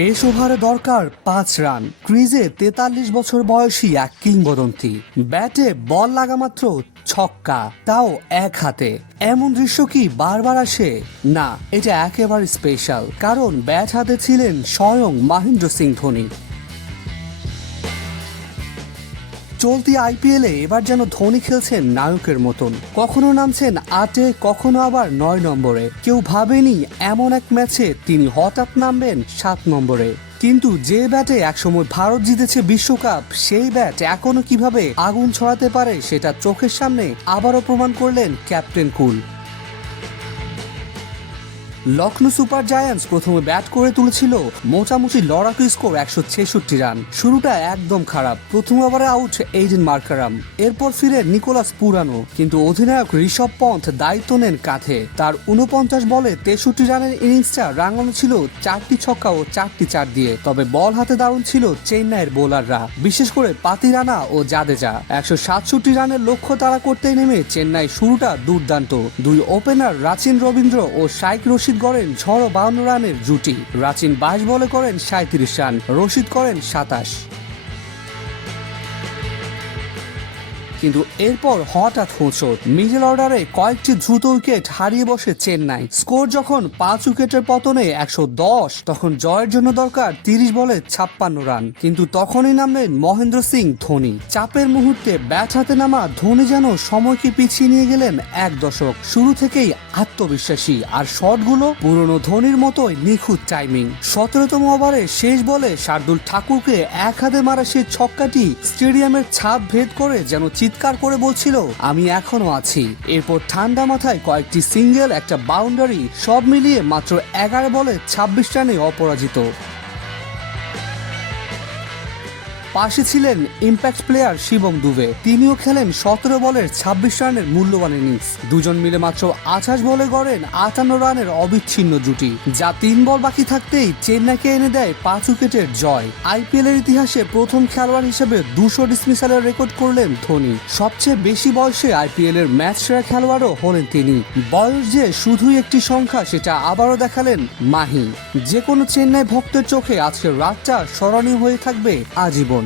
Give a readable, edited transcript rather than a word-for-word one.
শেষ ওভারে দরকার 5 রান। ক্রিজে 43 বছর বয়সী এক কিংবদন্তি, ব্যাটে বল লাগা মাত্র ছক্কা, তাও এক হাতে। এমন দৃশ্য কি বারবার আসে? না, এটা একেবারে স্পেশাল, কারণ ব্যাট হাতে ছিলেন স্বয়ং মহেন্দ্র সিং ধোনি। চলতি আইপিএলে এবার যেন ধোনি খেলছেন নায়কের মতন, কখনো নামছেন 8-এ, কখনো আবার 9 নম্বরে। কেউ ভাবেনি এমন এক ম্যাচে তিনি হঠাৎ নামবেন 7 নম্বরে। কিন্তু যে ব্যাটে একসময় ভারত জিতেছে বিশ্বকাপ, সেই ব্যাট এখনো কিভাবে আগুন ছড়াতে পারে সেটা চোখের সামনে আবারও প্রমাণ করলেন ক্যাপ্টেন কুল। লখনৌ সুপার জায়ান্টস প্রথমে ব্যাট করে তুলেছিল মোটামুটি লড়াকু স্কোর 166 রান। শুরুটা একদম খারাপ, প্রথম ওভারে আউট এইডেন মার্কারাম, এরপর ফিরে নিকোলাস পুরানো। কিন্তু অধিনায়ক ঋষভ পন্থ দায়িত্ব নেন কাঁধে। তার 49 বলে 63 রানের ইনিংসটা রাঙানো ছিল 4টি ছক্কা ও 4টি চার দিয়ে। তবে বল হাতে দারুণ ছিল চেন্নাইয়ের বোলাররা, বিশেষ করে পাতিরানা ও জাদেজা। 167 রানের লক্ষ্য তাড়া করতে নেমে চেন্নাই শুরুটা দুর্দান্ত। দুই ওপেনার রাচিন রবীন্দ্র ও শাইখ রশিদ করেন ঝড়ো 52 রানের জুটি। রাচিন 22 বলে করেন 37 রান, রশিদ করেন 27। কিন্তু এরপর হঠাৎ হোঁচট, মিডল অর্ডারে কয়েকটি দ্রুত উইকেট হারিয়ে বসে চেন্নাই। স্কোর যখন 5 উইকেটের পতনে 110, তখন জয়ের জন্য দরকার 30 বলে 56 রান। কিন্তু তখনই নামলেন মহেন্দ্র সিং ধোনি। চাপের মুহূর্তে ব্যাট হাতে নামা ধোনি যেন সময়কে পিছিয়ে নিয়ে গেলেন 1 দশক। শুরু থেকেই আত্মবিশ্বাসী, আর শটগুলো পুরনো ধোনির মতোই নিখুঁত টাইমিং। 17তম ওভারে শেষ বলে শার্দুল ঠাকুরকে এক হাতে মারা সেই ছক্কাটি স্টেডিয়ামের ছাদ ভেদ করে যেন চিৎকার করে বলছিল, আমি এখনো আছি। এরপর ঠান্ডা মাথায় কয়েকটি সিঙ্গেল, একটা বাউন্ডারি, সব মিলিয়ে মাত্র 11 বলে 26 রানে অপরাজিত। পাশে ছিলেন ইম্প্যাক্ট প্লেয়ার শিবম দুবে, তিনিও খেলেন 17 বলের 26 রানের মূল্যবান ইনিংস। দুজন মিলে মাত্র 28 বলে গড়েন 58 রানের অবিচ্ছিন্ন জুটি, যা 3 বল বাকি থাকতেই চেন্নাইকে এনে দেয় 5 উইকেটের জয়। আইপিএল এর ইতিহাসে প্রথম খেলোয়াড় হিসেবে 200 ডিসমিসালের রেকর্ড করলেন ধোনি। সবচেয়ে বেশি বয়সে আইপিএল এর ম্যাচ সেরা খেলোয়াড়ও হলেন তিনি। বয়স যে শুধুই একটি সংখ্যা, সেটা আবারও দেখালেন মাহি। যে কোনো চেন্নাই ভক্তের চোখে আজকের রাতটা স্মরণীয় হয়ে থাকবে আজীবন।